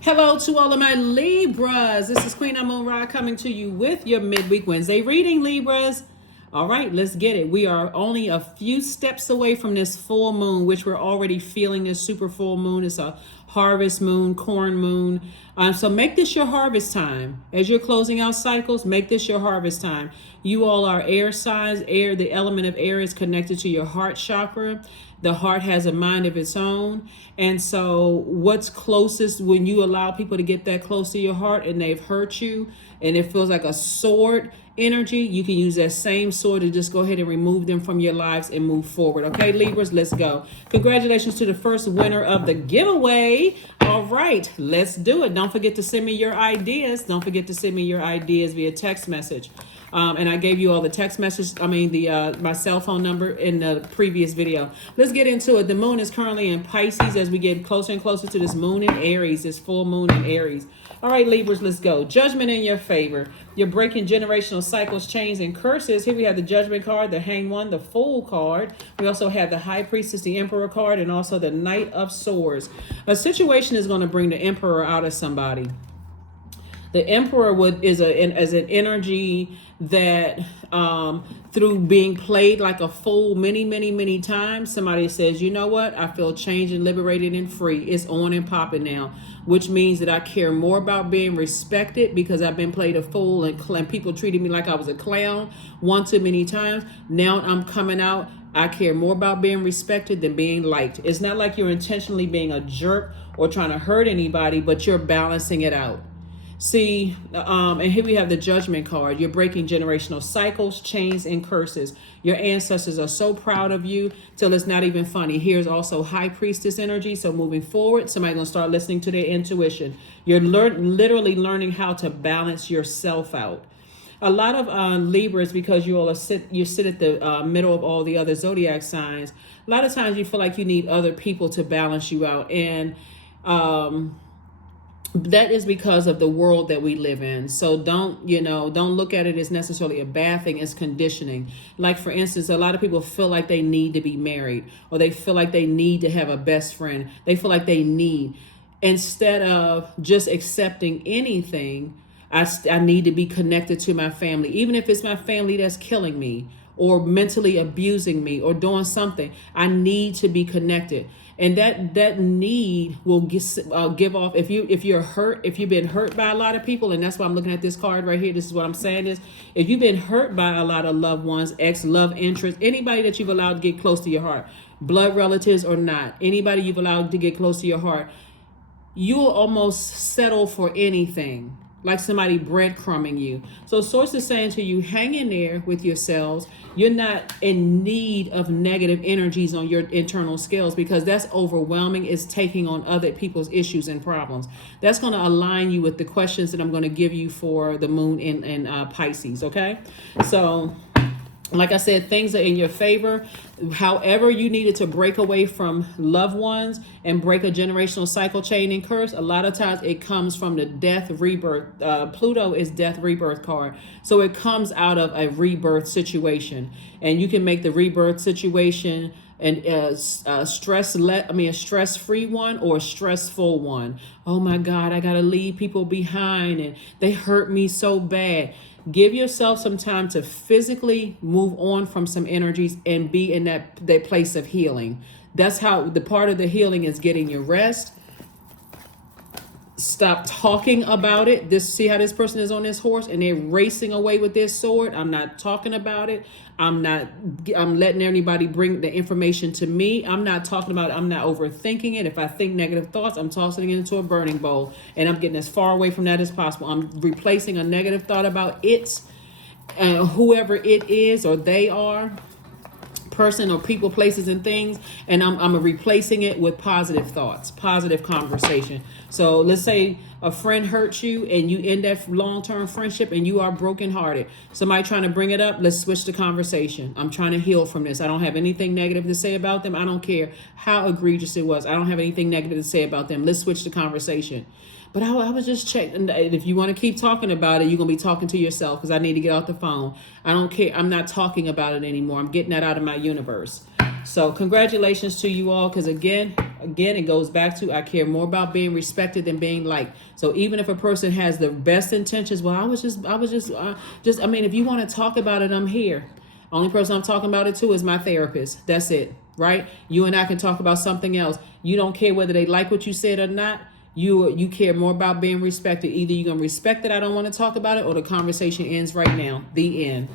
Hello to all of my Libras. This is Queen Amun Ra coming to you with your midweek Wednesday reading, Libras. All right, let's get it. We are only a few steps away from this full moon, which we're already feeling this super full moon. It's a harvest moon, corn moon. So make this your harvest time. As you're closing out cycles, make this your harvest time. You all are air signs. Air, the element of air is connected to your heart chakra. The heart has a mind of its own. And so what's closest when you allow people to get that close to your heart and they've hurt you and it feels like a sword energy, you can use that same sword to just go ahead and remove them from your lives and move forward. Okay, Libras, let's go. Congratulations to the first winner of the giveaway. All right, let's do it. Don't forget to send me your ideas. Don't forget to send me your ideas via text message. And I gave you all the text message, my cell phone number in the previous video. Let's get into it. The moon is currently in Pisces as we get closer and closer to this moon in Aries, this full moon in Aries. All right, Libras, let's go. Judgment in your favor. You're breaking generational cycles, chains, and curses. Here we have the Judgment card, the Hanged One, the Fool card. We also have the High Priestess, the Emperor card, and also the Knight of Swords. A situation is going to bring the Emperor out of somebody. The Emperor is an energy that through being played like a fool many times, somebody says, you know what, I feel changed and liberated and free. It's on and popping now, which means that I care more about being respected because I've been played a fool and people treated me like I was a clown one too many times. Now I'm coming out. I care more about being respected than being liked. It's not like you're intentionally being a jerk or trying to hurt anybody, but you're balancing it out. See, and here we have the Judgment card. You're breaking generational cycles, chains, and curses. Your ancestors are so proud of you till it's not even funny. Here's also High Priestess energy. So moving forward, somebody's going to start listening to their intuition. You're literally learning how to balance yourself out. A lot of Libras, because you sit at the middle of all the other zodiac signs, a lot of times you feel like you need other people to balance you out. And that is because of the world that we live in. So don't look at it as necessarily a bad thing. It's conditioning. Like, for instance, a lot of people feel like they need to be married, or they feel like they need to have a best friend. They feel like they need, instead of just accepting anything, I need to be connected to my family, even if it's my family that's killing me or mentally abusing me or doing something. I need to be connected. And that need will give off, if you're hurt, if you've been hurt by a lot of people, and that's why I'm looking at this card right here. This is what I'm saying is, if you've been hurt by a lot of loved ones, ex-love interest, anybody that you've allowed to get close to your heart, blood relatives or not, anybody you've allowed to get close to your heart, you will almost settle for anything, like somebody breadcrumbing you. So Source is saying to you, hang in there with yourselves. You're not in need of negative energies on your internal scales, because that's overwhelming. It's taking on other people's issues and problems. That's going to align you with the questions that I'm going to give you for the moon in Pisces, okay? So, like I said, things are in your favor. However, you needed to break away from loved ones and break a generational cycle, chain, and curse. A lot of times it comes from the death, rebirth. Pluto is death, rebirth card. So it comes out of a rebirth situation. And you can make the rebirth situation a stress-free one or a stressful one. Oh my God, I got to leave people behind and they hurt me so bad. Give yourself some time to physically move on from some energies and be in that place of healing. That's how the part of the healing is getting your rest. Stop talking about it. See how this person is on this horse and they're racing away with this sword. I'm not talking about it. I'm letting anybody bring the information to me. I'm not talking about it. I'm not overthinking it. If I think negative thoughts, I'm tossing it into a burning bowl and I'm getting as far away from that as possible. I'm replacing a negative thought about it, whoever it is or they are, person or people, places, and things, and I'm replacing it with positive thoughts, positive conversation. So let's say a friend hurts you and you end that long-term friendship and you are brokenhearted. Somebody trying to bring it up, let's switch the conversation. I'm trying to heal from this. I don't have anything negative to say about them. I don't care how egregious it was. I don't have anything negative to say about them. Let's switch the conversation. But I was just checking. If you want to keep talking about it, you're going to be talking to yourself, because I need to get off the phone. I don't care. I'm not talking about it anymore. I'm getting that out of my universe. So congratulations to you all, because again, Again, it goes back to, I care more about being respected than being liked. So even if a person has the best intentions, well, I mean, if you want to talk about it, I'm here. Only person I'm talking about it to is my therapist. That's it, right? You and I can talk about something else. You don't care whether they like what you said or not. You care more about being respected. Either you're going to respect that I don't want to talk about it, or the conversation ends right now. The end.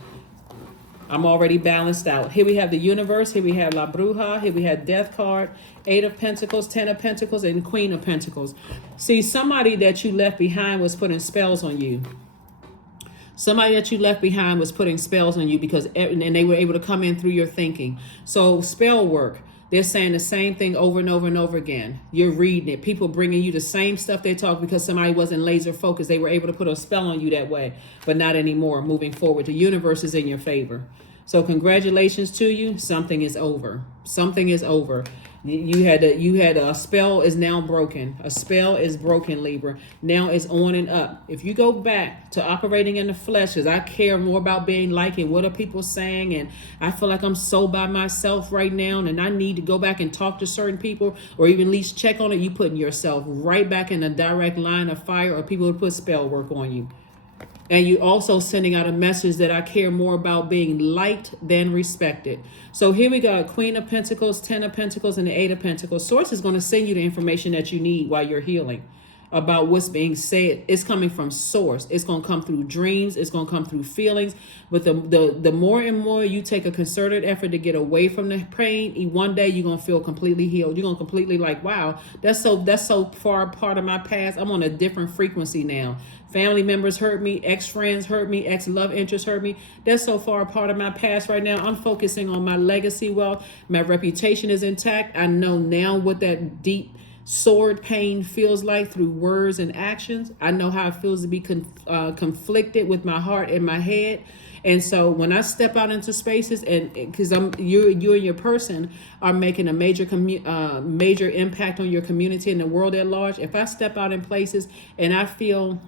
I'm already balanced out. Here we have the universe. Here we have La Bruja. Here we have Death card, 8 of Pentacles, 10 of Pentacles, and Queen of Pentacles. See, somebody that you left behind was putting spells on you. Somebody that you left behind was putting spells on you and they were able to come in through your thinking. So spell work. They're saying the same thing over and over and over again. You're reading it. People bringing you the same stuff they talk because somebody wasn't laser focused. They were able to put a spell on you that way, but not anymore. Moving forward, the universe is in your favor. So congratulations to you. Something is over. Something is over. You had a spell is now broken. A spell is broken, Libra. Now it's on and up. If you go back to operating in the flesh, because I care more about being liked and what are people saying, and I feel like I'm so by myself right now, and I need to go back and talk to certain people, or even at least check on it. You putting yourself right back in a direct line of fire, or people who put spell work on you. And you also sending out a message that I care more about being liked than respected. So here we got Queen of Pentacles, 10 of Pentacles, and the 8 of Pentacles. Source is going to send you the information that you need while you're healing about what's being said. It's coming from source. It's going to come through dreams. It's going to come through feelings. But the more and more you take a concerted effort to get away from the pain, one day you're going to feel completely healed. You're going to completely like, wow, that's so far part of my past. I'm on a different frequency now. Family members hurt me, ex-friends hurt me, ex-love interests hurt me. That's so far a part of my past right now. I'm focusing on my legacy wealth. My reputation is intact. I know now what that deep sword pain feels like through words and actions. I know how it feels to be conflicted with my heart and my head. And so when I step out into spaces, and because you and your person are making a major impact on your community and the world at large. If I step out in places and I feel,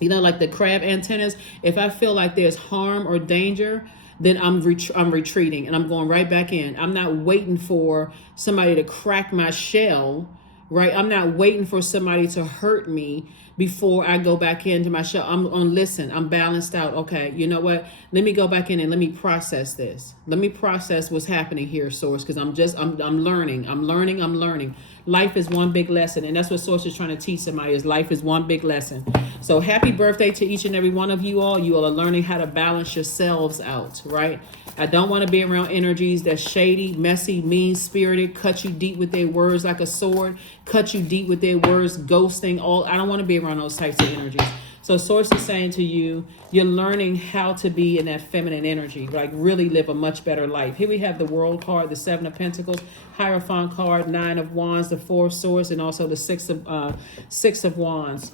like the crab antennas, if I feel like there's harm or danger, then I'm retreating and I'm going right back in. I'm not waiting for somebody to crack my shell, right? I'm not waiting for somebody to hurt me before I go back into my shell. I'm balanced out. Okay, you know what? Let me go back in and let me process this. Let me process what's happening here, Source, because I'm learning. Life is one big lesson, and that's what Source is trying to teach somebody, is life is one big lesson. So happy birthday to each and every one of you all. You all are learning how to balance yourselves out, right? I don't want to be around energies that's shady, messy, mean-spirited, cut you deep with their words like a sword, cut you deep with their words, ghosting, I don't want to be around those types of energies. So Source is saying to you, you're learning how to be in that feminine energy, like really live a much better life. Here we have the World card, the 7 of Pentacles, Hierophant card, 9 of Wands, the 4 of Swords, and also the 6 of Wands.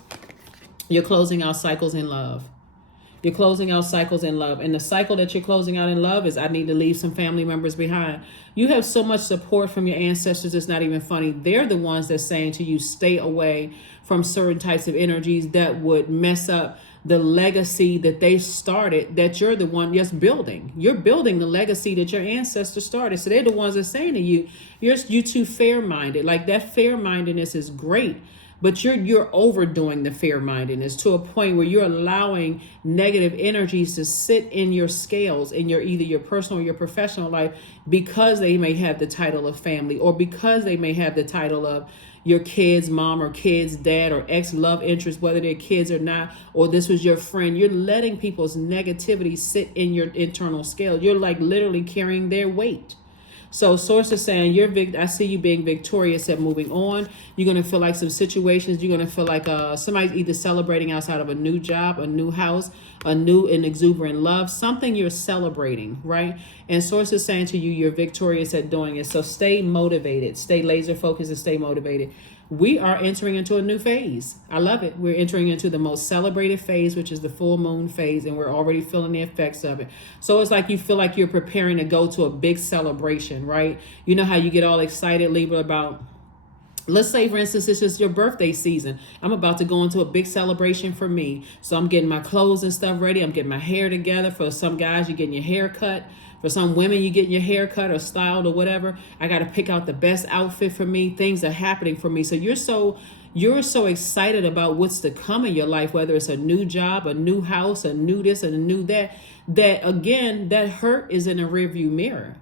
You're closing out cycles in love. You're closing out cycles in love. And the cycle that you're closing out in love is, I need to leave some family members behind. You have so much support from your ancestors, it's not even funny. They're the ones that's saying to you, stay away from certain types of energies that would mess up the legacy that they started, that you're the one just building. You're building the legacy that your ancestors started. So they're the ones that are saying to you, you're too fair-minded. Like, that fair-mindedness is great, but you're overdoing the fair-mindedness to a point where you're allowing negative energies to sit in your scales in either your personal or your professional life, because they may have the title of family, or because they may have the title of your kid's mom or kid's dad or ex-love interest, whether they're kids or not, or this was your friend. You're letting people's negativity sit in your internal scale. You're like literally carrying their weight. So Source is saying, I see you being victorious at moving on. You're going to feel like some situations, you're going to feel like somebody's either celebrating outside of a new job, a new house, a new and exuberant love, something you're celebrating, right? And Source is saying to you, you're victorious at doing it. So stay motivated, stay laser focused, and stay motivated. We are entering into a new phase. I love it. We're entering into the most celebrated phase, which is the full moon phase, and we're already feeling the effects of it. So it's like you feel like you're preparing to go to a big celebration, right? You know how you get all excited, Libra, about, let's say, for instance, it's just your birthday season. I'm about to go into a big celebration for me. So I'm getting my clothes and stuff ready. I'm getting my hair together. For some guys, you're getting your hair cut. For some women, you getting your hair cut or styled or whatever. I got to pick out the best outfit for me. Things are happening for me. So you're so excited about what's to come in your life, whether it's a new job, a new house, a new this and a new that, that again, that hurt is in a rearview mirror.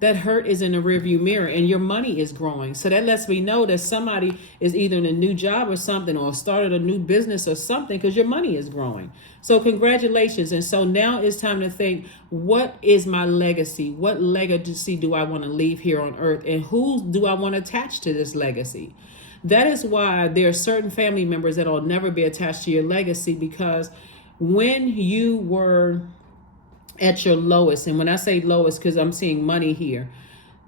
That hurt is in the rearview mirror, and your money is growing. So that lets me know that somebody is either in a new job or something, or started a new business or something, because your money is growing. So congratulations. And so now it's time to think, what is my legacy? What legacy do I want to leave here on earth? And who do I want to attach to this legacy? That is why there are certain family members that will never be attached to your legacy, because when you were at your lowest, and when I say lowest, because I'm seeing money here,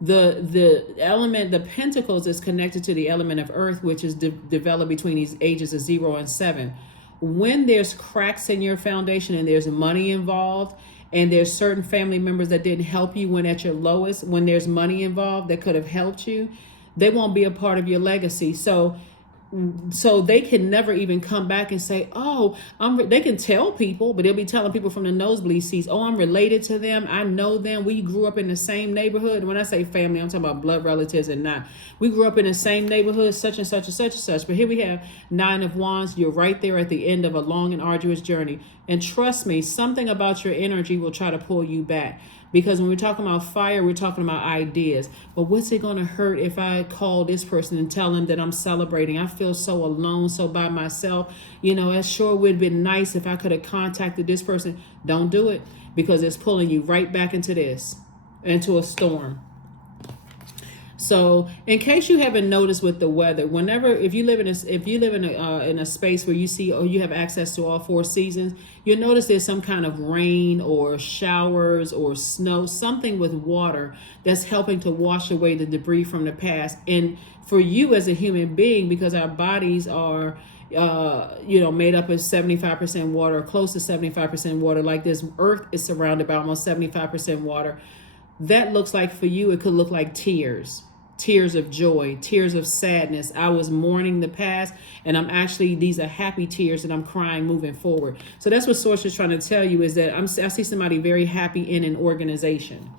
the element, the pentacles, is connected to the element of earth, which is developed between these ages of 0 and 7. When there's cracks in your foundation and there's money involved, and there's certain family members that didn't help you when at your lowest, when there's money involved that could have helped you, they won't be a part of your legacy. So they can never even come back and say, oh, they can tell people, but they'll be telling people from the nosebleed seats, oh, I'm related to them. I know them. We grew up in the same neighborhood. And when I say family, I'm talking about blood relatives and not. We grew up in the same neighborhood, such and such and such and such. But here we have 9 of Wands. You're right there at the end of a long and arduous journey. And trust me, something about your energy will try to pull you back. Because when we're talking about fire, we're talking about ideas. But what's it going to hurt if I call this person and tell them that I'm celebrating? I feel so alone, so by myself. It sure would have been nice if I could have contacted this person. Don't do it, because it's pulling you right back into a storm. So, in case you haven't noticed with the weather, if you live in a space where you see, you have access to all 4 seasons, you'll notice there's some kind of rain or showers or snow, something with water that's helping to wash away the debris from the past. And for you as a human being, because our bodies are made up of 75% water, or close to 75% water, like this earth is surrounded by almost 75% water. That looks like, for you, it could look like tears of joy, tears of sadness. I was mourning the past, and these are happy tears, and I'm crying moving forward. So that's what Source is trying to tell you, is that I see somebody very happy in an organization.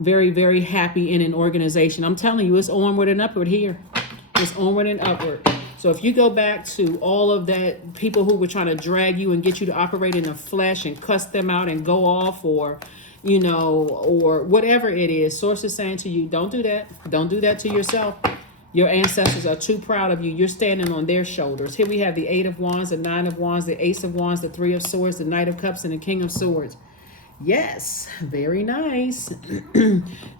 Very, very happy in an organization. I'm telling you, it's onward and upward here. It's onward and upward. So if you go back to all of that, people who were trying to drag you and get you to operate in the flesh and cuss them out and go off, or whatever it is, Source is saying to you, don't do that. Don't do that to yourself. Your ancestors are too proud of you. You're standing on their shoulders. Here we have the 8 of Wands, the 9 of Wands, the Ace of Wands, the 3 of Swords, the Knight of Cups, and the King of Swords. Yes, very nice.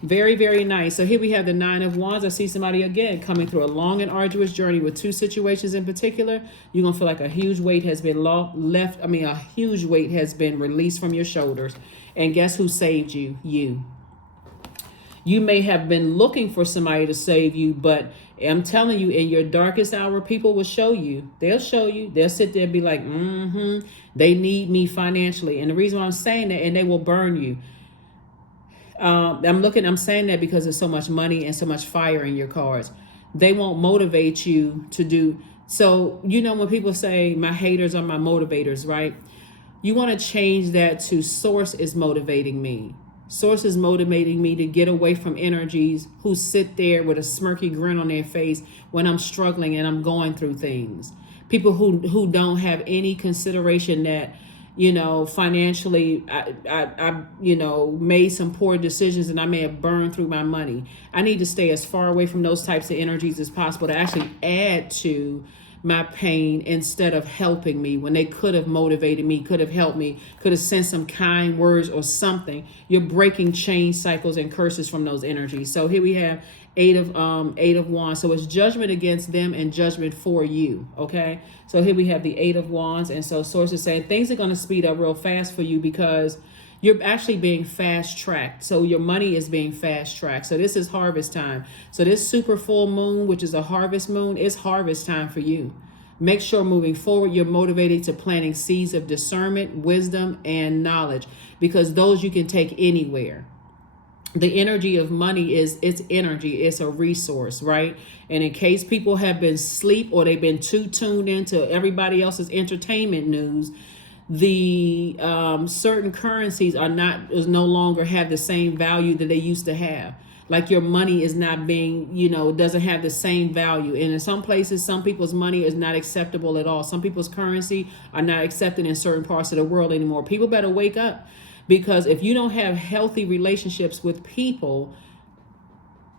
Very, very nice. So here we have the 9 of Wands. I see somebody again coming through a long and arduous journey with 2 situations in particular. You're going to feel like a huge weight has been a huge weight has been released from your shoulders. And guess who saved you? You. You may have been looking for somebody to save you, but I'm telling you, in your darkest hour, people will show you. They'll show you. They'll sit there and be like, they need me financially. And the reason why I'm saying that, and they will burn you. I'm saying that because there's so much money and so much fire in your cards. They won't motivate you to do. So, when people say my haters are my motivators, right? You want to change that to Source is motivating me. Source is motivating me to get away from energies who sit there with a smirky grin on their face when I'm struggling and I'm going through things. People who don't have any consideration that, financially, I made some poor decisions and I may have burned through my money. I need to stay as far away from those types of energies as possible to actually add to my pain instead of helping me when they could have motivated me, could have helped me, could have sent some kind words or something. You're breaking chain cycles and curses from those energies. So here we have 8 of Wands. So it's judgment against them and judgment for you. Okay. So here we have the 8 of Wands. And so Source is saying things are going to speed up real fast for you because you're actually being fast tracked. So your money is being fast tracked. So this is harvest time. So this super full moon, which is a harvest moon, is harvest time for you. Make sure moving forward, you're motivated to planting seeds of discernment, wisdom, and knowledge, because those you can take anywhere. The energy of money it's energy. It's a resource, right? And in case people have been asleep or they've been too tuned into everybody else's entertainment news, the certain currencies is no longer have the same value that they used to have. Like your money is not being, it doesn't have the same value. And in some places, some people's money is not acceptable at all. Some people's currency are not accepted in certain parts of the world anymore. People better wake up, because if you don't have healthy relationships with people,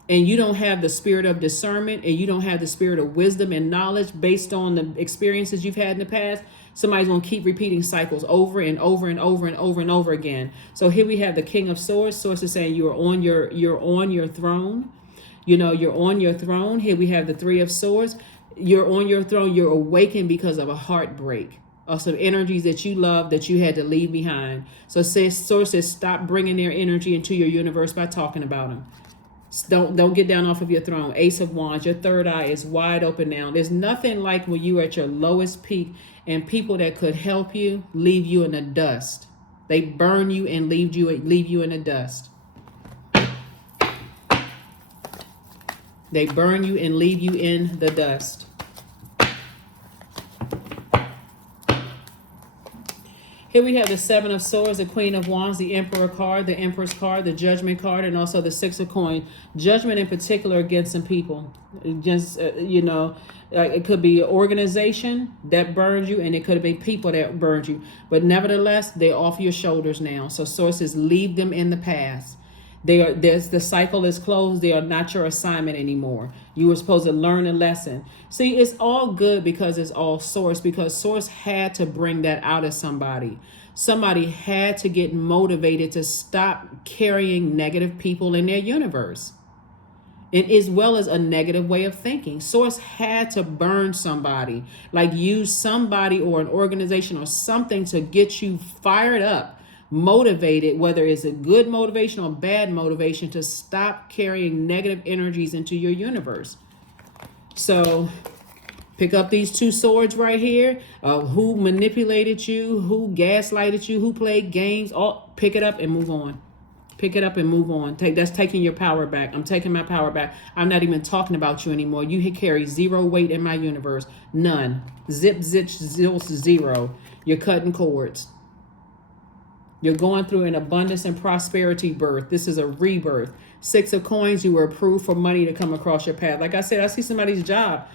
and you don't have the spirit of discernment, and you don't have the spirit of wisdom and knowledge based on the experiences you've had in the past, somebody's going to keep repeating cycles over and over and over and over and over again. So here we have the King of Swords. Swords is saying you're on your throne. You're on your throne. Here we have the Three of Swords. You're on your throne. You're awakened because of a heartbreak, or some energies that you love that you had to leave behind. So Swords says stop bringing their energy into your universe by talking about them. Don't get down off of your throne. Ace of Wands, your third eye is wide open now. There's nothing like when you were at your lowest peak and people that could help you leave you in the dust. They burn you and leave you in the dust. They burn you and leave you in the dust. Here we have the Seven of Swords, the Queen of Wands, the Emperor card, the Empress card, the Judgment card, and also the Six of Coins. Judgment in particular against some people. Just, it could be an organization that burned you, and it could be people that burned you. But nevertheless, they're off your shoulders now. So sources, leave them in the past. The cycle is closed. They are not your assignment anymore. You were supposed to learn a lesson. See, it's all good because it's all source, because source had to bring that out of somebody. Somebody had to get motivated to stop carrying negative people in their universe. And as well as a negative way of thinking. Source had to burn somebody, like use somebody or an organization or something to get you fired up, motivated, whether it's a good motivation or bad motivation, to stop carrying negative energies into your universe. So pick up these two swords right here. Who manipulated you, who gaslighted you, who played games, all pick it up and move on. Pick it up and move on. That's taking your power back. I'm taking my power back. I'm not even talking about you anymore. You carry zero weight in my universe. None. Zip, zero. You're cutting cords. You're going through an abundance and prosperity birth. This is a rebirth. Six of Coins, you were approved for money to come across your path. Like I said, I see somebody's job.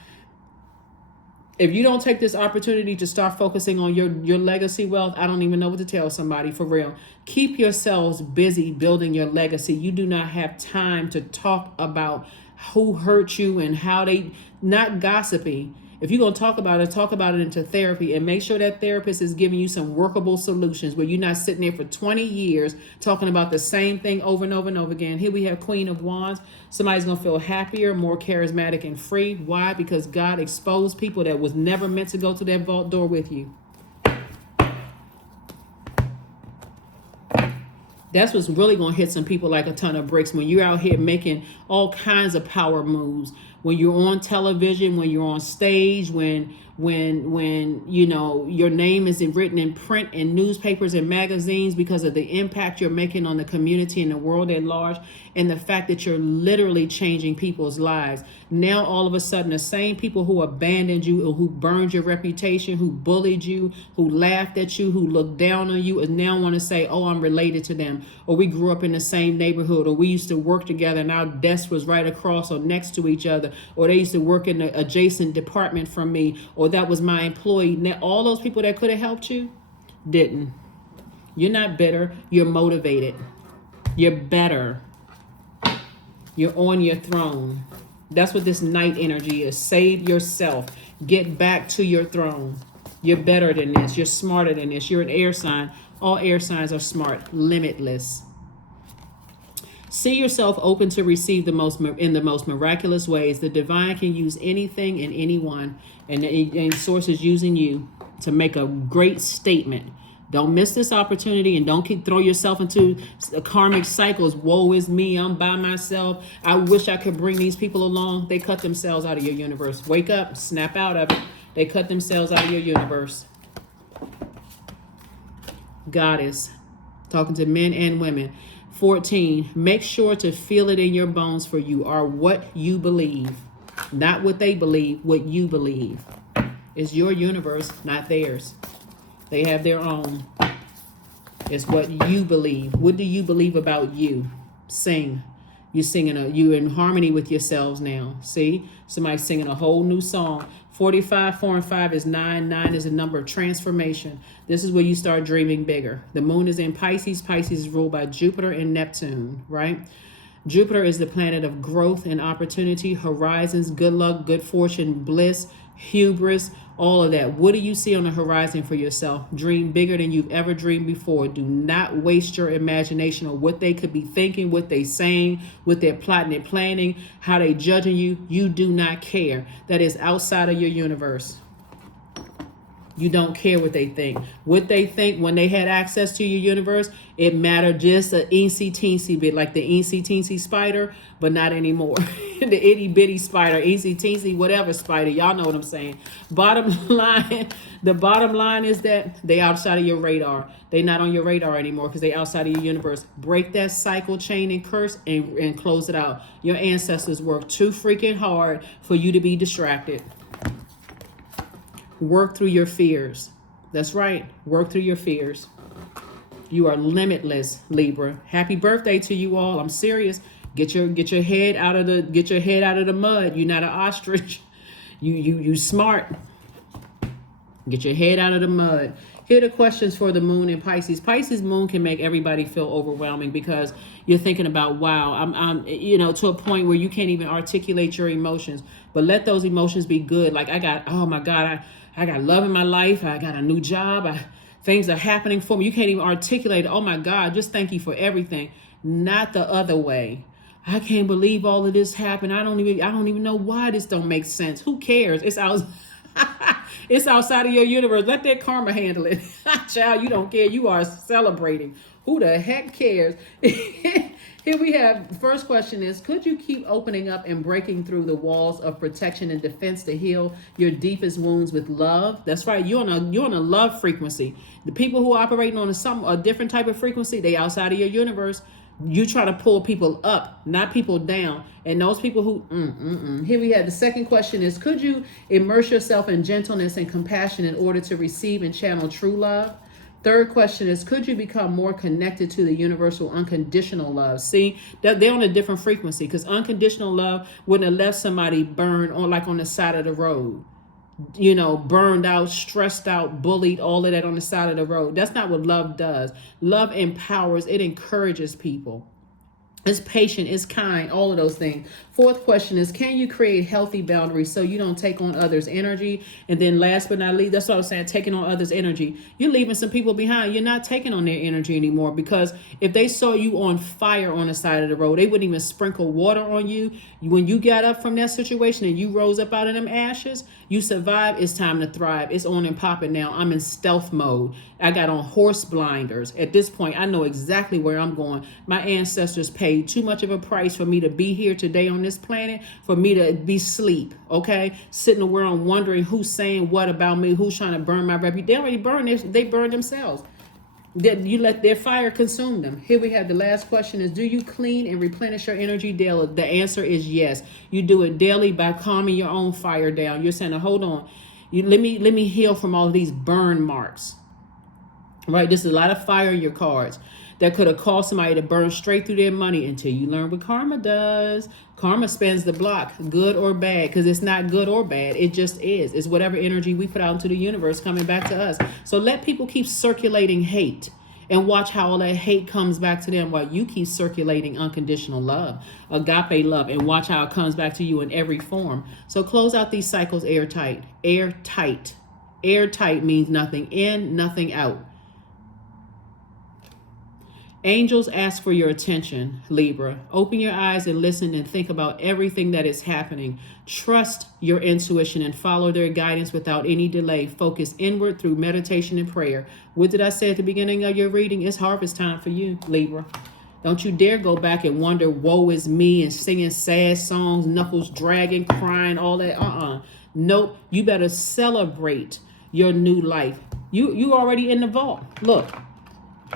If you don't take this opportunity to start focusing on your legacy wealth, I don't even know what to tell somebody, for real. Keep yourselves busy building your legacy. You do not have time to talk about who hurt you and how they, not gossiping. If you're going to talk about it into therapy, and make sure that therapist is giving you some workable solutions where you're not sitting there for 20 years talking about the same thing over and over and over again. Here we have Queen of Wands. Somebody's going to feel happier, more charismatic and free. Why? Because God exposed people that was never meant to go to that vault door with you. That's what's really going to hit some people like a ton of bricks, when you're out here making all kinds of power moves, when you're on television, when you're on stage, when your name is written in print and newspapers and magazines because of the impact you're making on the community and the world at large, and the fact that you're literally changing people's lives. Now all of a sudden, the same people who abandoned you, or who burned your reputation, who bullied you, who laughed at you, who looked down on you, now want to say, oh, I'm related to them, or we grew up in the same neighborhood, or we used to work together and our desk was right across or next to each other, or they used to work in the adjacent department from me, or that was my employee. Now, all those people that could have helped you didn't. You're not bitter. You're motivated. You're better. You're on your throne. That's what this Knight energy is. Save yourself. Get back to your throne. You're better than this. You're smarter than this. You're an air sign. All air signs are smart. Limitless. See yourself open to receive in the most miraculous ways. The divine can use anything and anyone, and source is using you to make a great statement. Don't miss this opportunity, and don't throw yourself into karmic cycles. Woe is me, I'm by myself. I wish I could bring these people along. They cut themselves out of your universe. Wake up, snap out of it. They cut themselves out of your universe. Goddess, talking to men and women. 14, make sure to feel it in your bones, for you are what you believe. Not what they believe, what you believe. It's your universe, not theirs. They have their own. It's what you believe. What do you believe about you? Sing. You singing you in harmony with yourselves now. See? Somebody singing a whole new song. 45, 4 and 5 is 9. 9 is a number of transformation. This is where you start dreaming bigger. The moon is in Pisces. Pisces is ruled by Jupiter and Neptune, right? Jupiter is the planet of growth and opportunity, horizons, good luck, good fortune, bliss, hubris, all of that. What do you see on the horizon for yourself? Dream bigger than you've ever dreamed before. Do not waste your imagination on what they could be thinking, what they saying, what they're plotting and planning, how they judging you. You do not care. That is outside of your universe. You don't care what they think. What they think when they had access to your universe, it mattered just a eensy teensy bit, like the eensy teensy spider, but not anymore. The itty bitty spider, eensy teensy, whatever spider. Y'all know what I'm saying. Bottom line, the bottom line is that they outside of your radar. They not on your radar anymore because they outside of your universe. Break that cycle, chain, and curse and close it out. Your ancestors worked too freaking hard for you to be distracted. Work through your fears. That's right. Work through your fears. You are limitless, Libra. Happy birthday to you all. I'm serious. Get your head out of the mud. You're not an ostrich. You smart. Get your head out of the mud. Here are the questions for the moon in Pisces. Pisces moon can make everybody feel overwhelming because you're thinking about, wow, I'm to a point where you can't even articulate your emotions. But let those emotions be good. Like oh my God, I got love in my life. I got a new job. Things are happening for me. You can't even articulate, oh my God, just thank you for everything. Not the other way. I can't believe all of this happened. I don't even know why this don't make sense. Who cares? It's out. It's outside of your universe. Let that karma handle it. Child, you don't care. You are celebrating. Who the heck cares? Here we have, the first question is, could you keep opening up and breaking through the walls of protection and defense to heal your deepest wounds with love? That's right. You're on a love frequency. The people who are operating on a different type of frequency, they outside of your universe. You try to pull people up, not people down. And those people who, Here we have the second question is, could you immerse yourself in gentleness and compassion in order to receive and channel true love? Third question is, could you become more connected to the universal unconditional love? See, they're on a different frequency because unconditional love wouldn't have left somebody burned on the side of the road. Burned out, stressed out, bullied, all of that on the side of the road. That's not what love does. Love empowers, it encourages people. It's patient, it's kind, all of those things. Fourth question is, can you create healthy boundaries so you don't take on others' energy? And then last but not least, that's what I was saying, taking on others' energy. You're leaving some people behind. You're not taking on their energy anymore because if they saw you on fire on the side of the road, they wouldn't even sprinkle water on you. When you got up from that situation and you rose up out of them ashes, you survived. It's time to thrive. It's on and popping now. I'm in stealth mode. I got on horse blinders. At this point, I know exactly where I'm going. My ancestors paid too much of a price for me to be here today on this planet, for me to be asleep, okay? Sitting around wondering who's saying what about me, who's trying to burn my reputation. They already burned they burned themselves. You let their fire consume them. Here we have the last question is, do you clean and replenish your energy daily? The answer is yes. You do it daily by calming your own fire down. You're saying, hold on, let me heal from all of these burn marks. Right, there's a lot of fire in your cards that could have caused somebody to burn straight through their money until you learn what karma does. Karma spans the block, good or bad, because it's not good or bad. It just is. It's whatever energy we put out into the universe coming back to us. So let people keep circulating hate and watch how all that hate comes back to them while you keep circulating unconditional love, agape love, and watch how it comes back to you in every form. So close out these cycles airtight. Airtight. Airtight means nothing in, nothing out. Angels ask for your attention, Libra. Open your eyes and listen and think about everything that is happening. Trust your intuition and follow their guidance without any delay. Focus inward through meditation and prayer. What did I say at the beginning of your reading? It's harvest time for you, Libra. Don't you dare go back and wonder, woe is me, and singing sad songs, knuckles dragging, crying, all that. Nope. You better celebrate your new life. You already in the vault. Look.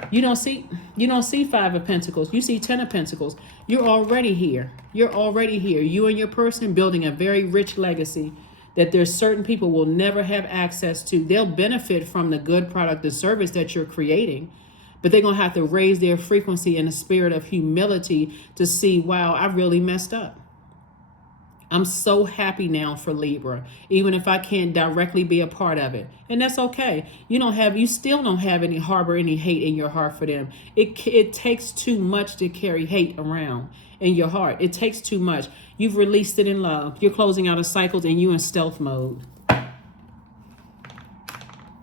You don't see 5 of Pentacles. You see 10 of Pentacles. You're already here. You're already here. You and your person building a very rich legacy. that there's certain people will never have access to. They'll benefit from the good product, the service that you're creating, but they're going to have to raise their frequency in a spirit of humility to see, wow, I really messed up. I'm so happy now for Libra, even if I can't directly be a part of it. And that's okay. You still don't have any harbor any hate in your heart for them. It takes too much to carry hate around in your heart. It takes too much. You've released it in love. You're closing out a cycle and you're in stealth mode.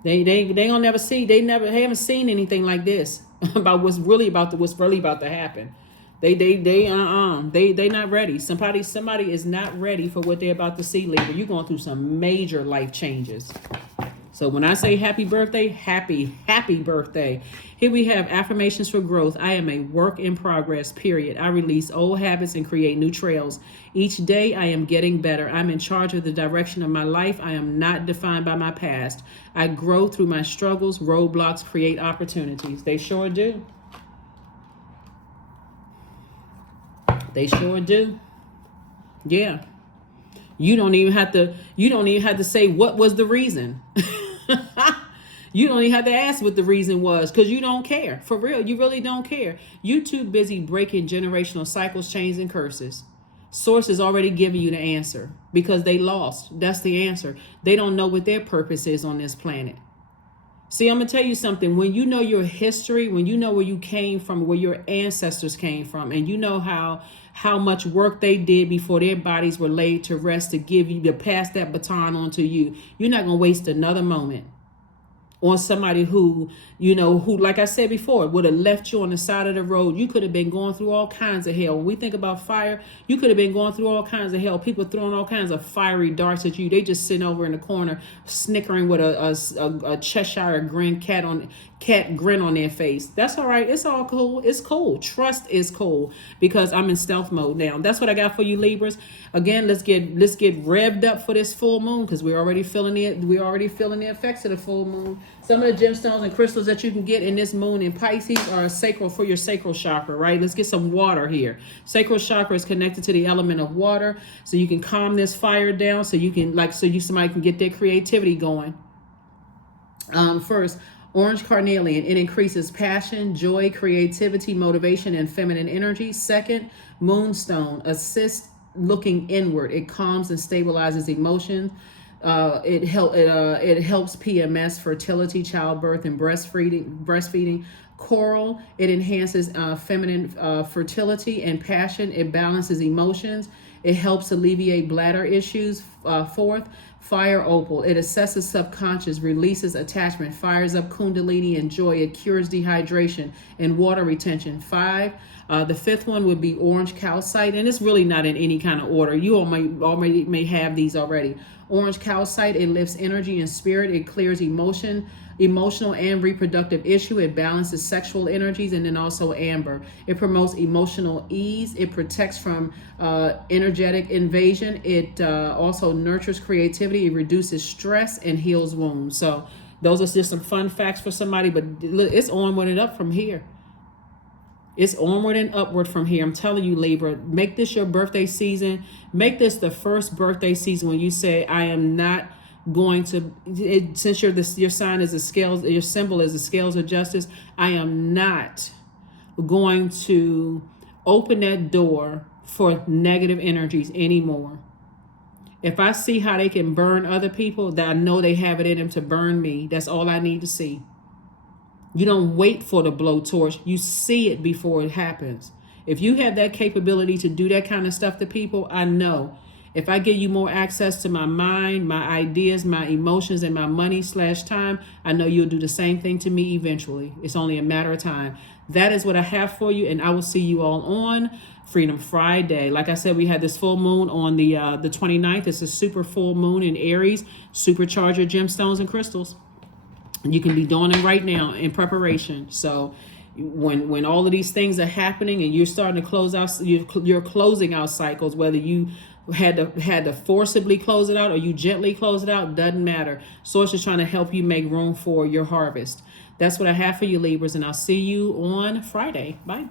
They gonna never see. They haven't seen anything like this about what's really about to happen. They not ready. Somebody is not ready for what they're about to see, Libra. You're going through some major life changes. So when I say happy birthday, happy birthday. Here we have affirmations for growth. I am a work in progress, period. I release old habits and create new trails. Each day I am getting better. I'm in charge of the direction of my life. I am not defined by my past. I grow through my struggles. Roadblocks create opportunities. They sure do. They sure do. Yeah. You don't even have to say what was the reason. You don't even have to ask what the reason was, because you don't care. For real, you really don't care. You too busy breaking generational cycles, chains, and curses. Source is already giving you the answer because they lost. That's the answer. They don't know what their purpose is on this planet. See, I'm going to tell you something. When you know your history, when you know where you came from, where your ancestors came from, and you know how much work they did before their bodies were laid to rest to pass that baton on to you, you're not going to waste another moment on somebody who, like I said before, would have left you on the side of the road. You could have been going through all kinds of hell. When we think about fire, you could have been going through all kinds of hell. People throwing all kinds of fiery darts at you. They just sitting over in the corner, snickering with a Cheshire cat grin on their face. That's all right. It's all cool. It's cool. Trust is cool because I'm in stealth mode now. That's what I got for you, Libras. Again, let's get revved up for this full moon because we're already feeling it. We're already feeling the effects of the full moon. Some of the gemstones and crystals that you can get in this moon in Pisces are sacral for your sacral chakra, right? Let's get some water here. Sacral chakra is connected to the element of water, so you can calm this fire down, so you can somebody can get their creativity going. First, orange carnelian, it increases passion, joy, creativity, motivation, and feminine energy. Second, moonstone assists looking inward. It calms and stabilizes emotions. It helps PMS, fertility, childbirth, and breastfeeding. Coral, it enhances feminine fertility and passion. It balances emotions. It helps alleviate bladder issues. Fourth, fire opal, it assesses subconscious, releases attachment, fires up kundalini and joy. It cures dehydration and water retention. The fifth one would be orange calcite, and it's really not in any kind of order. You all may have these already. Orange calcite, it lifts energy and spirit. It clears emotional and reproductive issue. It balances sexual energies. And then also amber, it promotes emotional ease. It protects from energetic invasion. It also nurtures creativity. It reduces stress and heals wounds. So those are just some fun facts for somebody, but it's onward and up from here. It's onward and upward from here. I'm telling you, Libra, make this your birthday season. Make this the first birthday season when you say, I am not going to, since your sign is the scales, your symbol is the scales of justice, I am not going to open that door for negative energies anymore. If I see how they can burn other people, that I know they have it in them to burn me, that's all I need to see. You don't wait for the blowtorch. You see it before it happens. If you have that capability to do that kind of stuff to people, I know if I give you more access to my mind, my ideas, my emotions, and my money/time, I know you'll do the same thing to me eventually. It's only a matter of time. That is what I have for you, and I will see you all on Freedom Friday. Like I said, we had this full moon on the 29th. It's a super full moon in Aries. Supercharge your gemstones and crystals. And you can be doing it right now in preparation. So when all of these things are happening and you're starting to close out, you're closing out cycles, whether you had to forcibly close it out or you gently close it out, doesn't matter. Source is trying to help you make room for your harvest. That's what I have for you, Libras, and I'll see you on Friday. Bye.